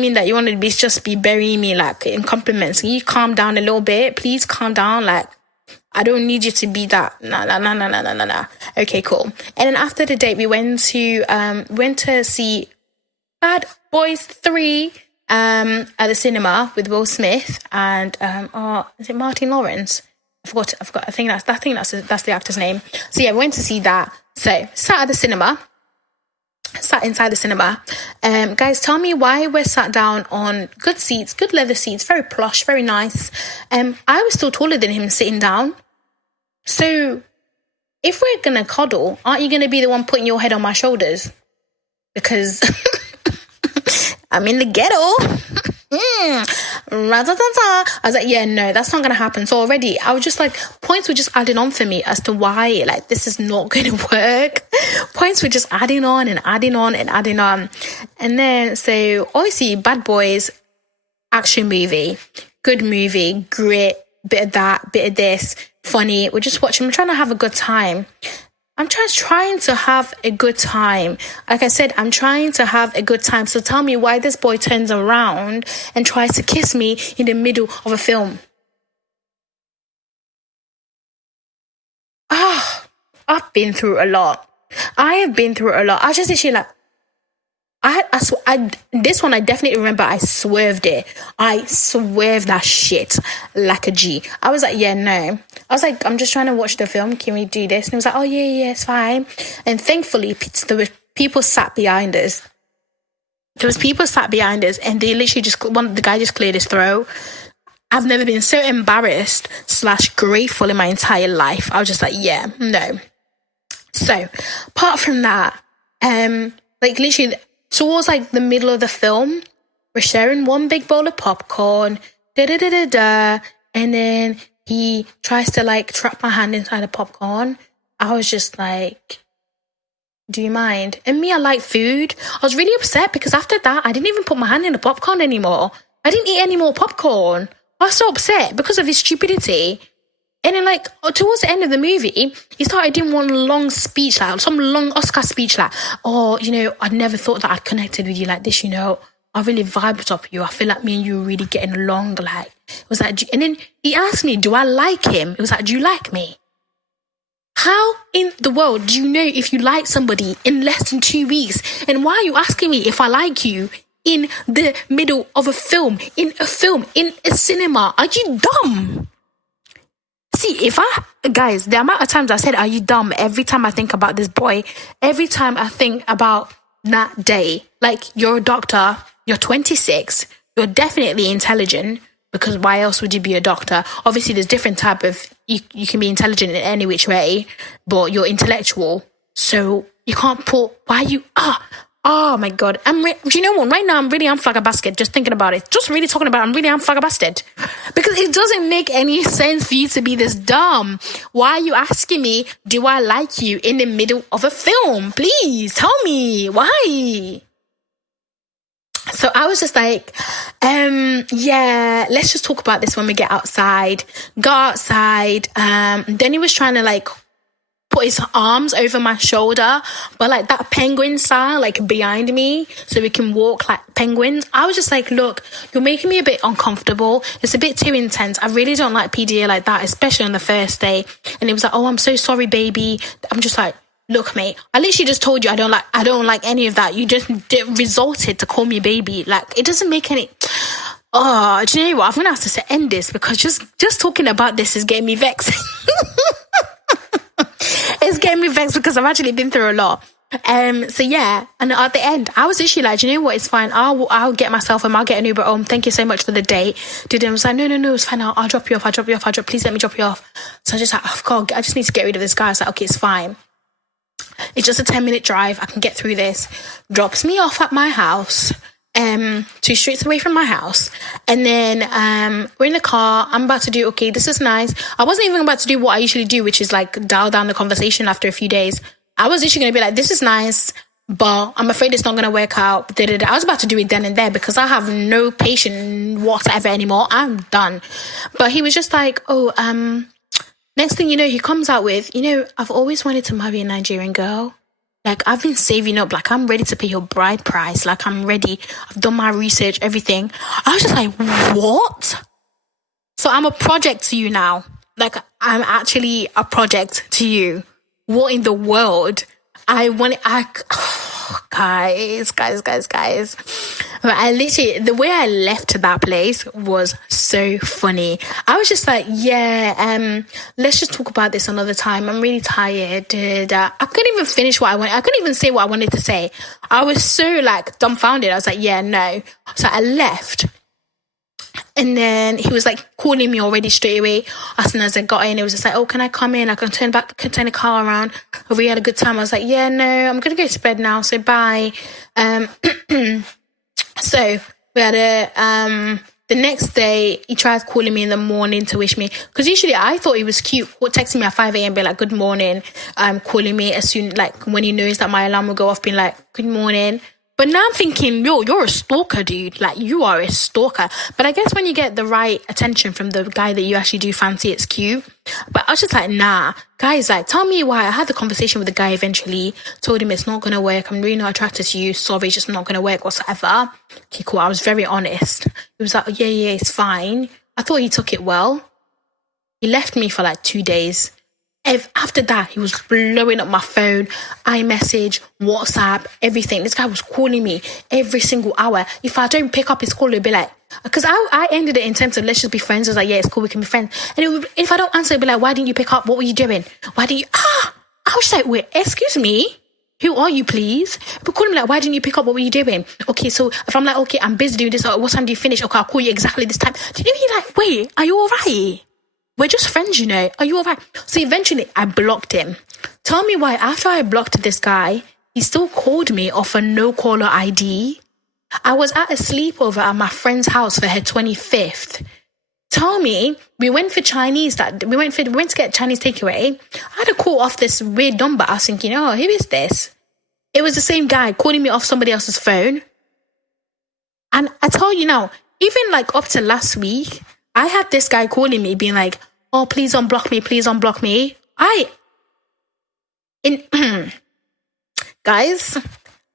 mean that you want to just be burying me like in compliments. Can you calm down a little bit? Please calm down. Like, I don't need you to be that. Nah. Okay, cool. And then after the date, we went to see Bad Boys 3 at the cinema with Will Smith and is it Martin Lawrence? I forgot. I think that's the actor's name. So yeah, we went to see that. So sat inside the cinema. Guys, tell me why we're sat down on good seats, good leather seats, very plush, very nice. I was still taller than him sitting down. So if we're gonna cuddle, aren't you gonna be the one putting your head on my shoulders? Because I'm in the ghetto. I was like, yeah, no, that's not gonna happen. So already I was just like, points were just adding on for me as to why like this is not gonna work. Points were just adding on. And then so obviously Bad Boys, action movie, good movie, great, bit of that, bit of this, funny. We're just watching, I'm trying to have a good time. I'm trying to have a good time. Like I said, I'm trying to have a good time. So tell me why this boy turns around and tries to kiss me in the middle of a film. I've been through a lot. I have been through a lot. I just literally like, this one I definitely remember I swerved it. I swerved that shit like a G. I was like, yeah, no. I was like, I'm just trying to watch the film. Can we do this? And he was like, oh, yeah, it's fine. And thankfully, there were people sat behind us. And they literally the guy just cleared his throat. I've never been so embarrassed / grateful in my entire life. I was just like, yeah, no. So, apart from that, like literally towards like the middle of the film, we're sharing one big bowl of popcorn, and then he tries to like trap my hand inside the popcorn. I was just like, do you mind? And me, I like food. I was really upset because after that, I didn't even put my hand in the popcorn anymore. I didn't eat any more popcorn. I was so upset because of his stupidity. And then, like, towards the end of the movie, he started doing one long speech, like, some long Oscar speech, like, oh, you know, I never thought that I'd connected with you like this, you know. I really vibed off you. I feel like me and you were really getting along, like, it was like, and then he asked me, do I like him? It was like, do you like me? How in the world do you know if you like somebody in less than 2 weeks? And why are you asking me if I like you in the middle of a film, in a cinema? Are you dumb? See, guys, the amount of times I said, are you dumb? Every time I think about this boy, every time I think about that day, like, you're a doctor, you're 26, you're definitely intelligent, because why else would you be a doctor? Obviously, there's different type of, you can be intelligent in any which way, but you're intellectual. So you can't put, oh my God. Do you know what? Right now, I'm flabbergasted just thinking about it. Just really talking about it, I'm flabbergasted. Because it doesn't make any sense for you to be this dumb. Why are you asking me, do I like you in the middle of a film? Please tell me. Why? So I was just like, yeah, let's just talk about this when we get outside. Go outside. Then he was trying to like put his arms over my shoulder, but like that penguin style, like behind me, so we can walk like penguins. I was just like, look, you're making me a bit uncomfortable. It's a bit too intense. I really don't like PDA like that, especially on the first day. And he was like, oh, I'm so sorry, baby. I'm just like, look, mate, I literally just told you I don't like any of that. You just resorted to call me baby. Like, it doesn't make any... Oh, do you know what? I'm going to have to end this because just talking about this is getting me vexed. It's getting me vexed because I've actually been through a lot. So yeah, and at the end, I was actually like, you know what? It's fine. I'll get myself home. I'll get an Uber home. Thank you so much for the date. Dude, I was like, no, it's fine. I'll drop you off. Please let me drop you off. So I just like, oh God, I just need to get rid of this guy. I was like, okay, it's fine. It's just a 10-minute drive. I can get through this. Drops me off at my house, 2 streets away from my house. And then we're in the car. I'm about to do, okay, this is nice. I wasn't even about to do what I usually do, which is like dial down the conversation after a few days. I was literally going to be like, this is nice, but I'm afraid it's not going to work out. I was about to do it then and there because I have no patience whatsoever anymore. I'm done. But he was just like, next thing you know, he comes out with, I've always wanted to marry a Nigerian girl. Like, I've been saving up. Like, I'm ready to pay your bride price. Like, I'm ready. I've done my research, everything. I was just like, what? So I'm a project to you now. Like, I'm actually a project to you. What in the world? Guys. But I literally, the way I left that place was so funny. I was just like, let's just talk about this another time. I'm really tired. I couldn't even finish what I wanted. I couldn't even say what I wanted to say. I was so like dumbfounded. I was like, yeah, no. So I left. And then he was like calling me already straight away. As soon as I got in, it was just like, oh, can I come in? I can turn the car around. We had a good time. I was like, yeah, no, I'm going to go to bed now. So bye. So we had the next day, he tried calling me in the morning to wish me. Because usually I thought he was cute. Texting me at 5 a.m. be like, good morning. Calling me as soon, like when he knows that my alarm will go off, being like, good morning. But now I'm thinking, yo, you're a stalker, dude. Like, you are a stalker. But I guess when you get the right attention from the guy that you actually do fancy, it's cute. But I was just like, nah. Guys, like, tell me why. I had the conversation with the guy eventually. Told him it's not going to work. I'm really not attracted to you. Sorry, it's just not going to work whatsoever. Okay, cool. I was very honest. He was like, oh, yeah, it's fine. I thought he took it well. He left me for like 2 days. After that, he was blowing up my phone, iMessage, WhatsApp, everything. This guy was calling me every single hour. If I don't pick up his call, he'd be like, because I ended it in terms of let's just be friends. I was like, yeah, it's cool, we can be friends. And if I don't answer, he'd be like, why didn't you pick up? What were you doing? Why didn't you? I was just like, wait, excuse me? Who are you, please? But calling me like, why didn't you pick up? What were you doing? Okay, so if I'm like, okay, I'm busy doing this. What time do you finish? Okay, I'll call you exactly this time. Did you hear like, wait, are you all right? We're just friends, you know. Are you all right? So eventually, I blocked him. Tell me why, after I blocked this guy, he still called me off a no-caller ID. I was at a sleepover at my friend's house for her 25th. Tell me, we went for Chinese. We went to get Chinese takeaway. I had a call off this weird number. I was thinking, oh, who is this? It was the same guy calling me off somebody else's phone. And I tell you now, even like up to last week, I had this guy calling me being like, oh, please unblock me. Please unblock me. Guys,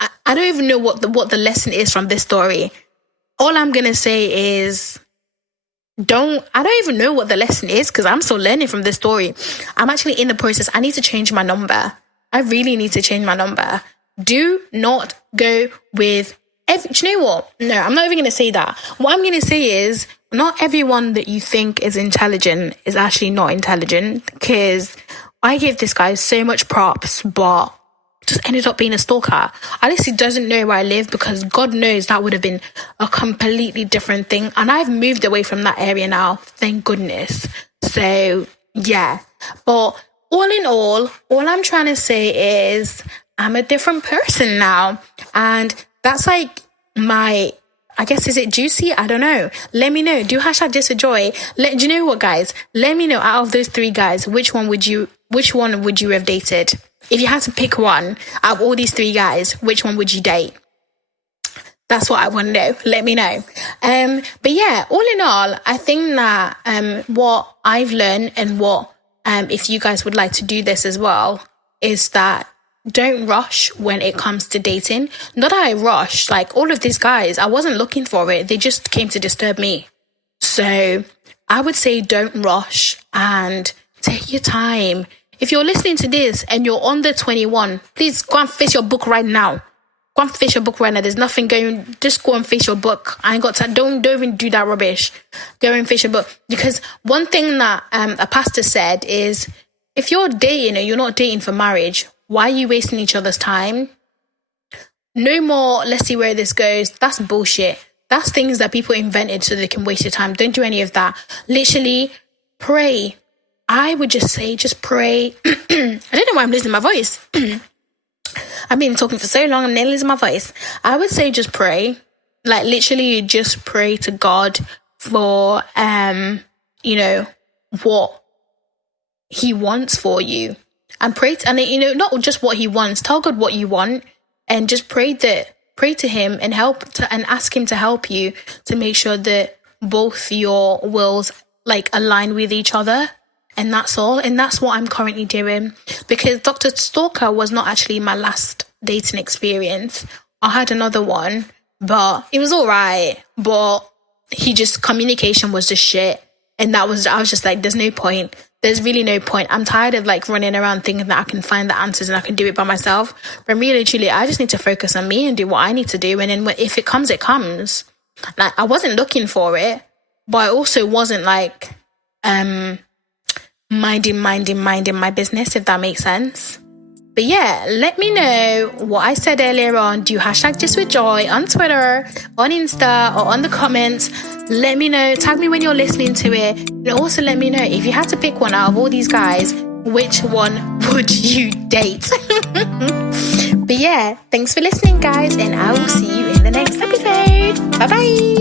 I don't even know what the lesson is from this story. All I'm going to say is I don't even know what the lesson is because I'm still learning from this story. I'm actually in the process. I need to change my number. I really need to change my number. Do not go with do you know what? No, I'm not even going to say that. What I'm going to say is not everyone that you think is intelligent is actually not intelligent, because I give this guy so much props, but just ended up being a stalker. Alice doesn't know where I live because God knows that would have been a completely different thing. And I've moved away from that area now, thank goodness. So, yeah. But all in all I'm trying to say is I'm a different person now. And that's like I guess, is it juicy? I don't know. Let me know. Do #JustForJoy. Do you know what, guys? Let me know, out of those 3 guys, which one would you have dated? If you had to pick one out of all these 3 guys, which one would you date? That's what I want to know. Let me know. But yeah, all in all, I think that what I've learned and what if you guys would like to do this as well, is that don't rush when it comes to dating. Not that I rushed. Like, all of these guys, I wasn't looking for it. They just came to disturb me. So I would say don't rush and take your time. If you're listening to this and you're under 21, please go and face your book right now. Go and face your book right now. There's nothing going. Just go and face your book. I ain't got time. Don't even do that rubbish. Go and face your book. Because one thing that a pastor said is, if you're dating and you're not dating for marriage, why are you wasting each other's time? No more, let's see where this goes. That's bullshit. That's things that people invented so they can waste your time. Don't do any of that. Literally, pray. I would just say, just pray. I don't know why I'm losing my voice. I've been talking for so long, I'm nearly losing my voice. I would say just pray. Like, literally, just pray to God for, what He wants for you. And pray, not just what He wants. Tell God what you want, and just pray to Him and and ask Him to help you to make sure that both your wills like align with each other. And that's all. And that's what I'm currently doing. Because Dr. Stalker was not actually my last dating experience. I had another one, but it was all right. But communication was just shit. And I was just like, there's no point. There's really no point. I'm tired of like running around thinking that I can find the answers and I can do it by myself. But really, truly, I just need to focus on me and do what I need to do. And then if it comes, it comes. Like, I wasn't looking for it, but I also wasn't like minding my business, if that makes sense. But yeah, let me know what I said earlier on. Do #JustWithJoy on Twitter, on Insta, or on the comments. Let me know. Tag me when you're listening to it. And also let me know, if you had to pick one out of all these guys, which one would you date? But yeah, thanks for listening, guys, and I will see you in the next episode. Bye-bye.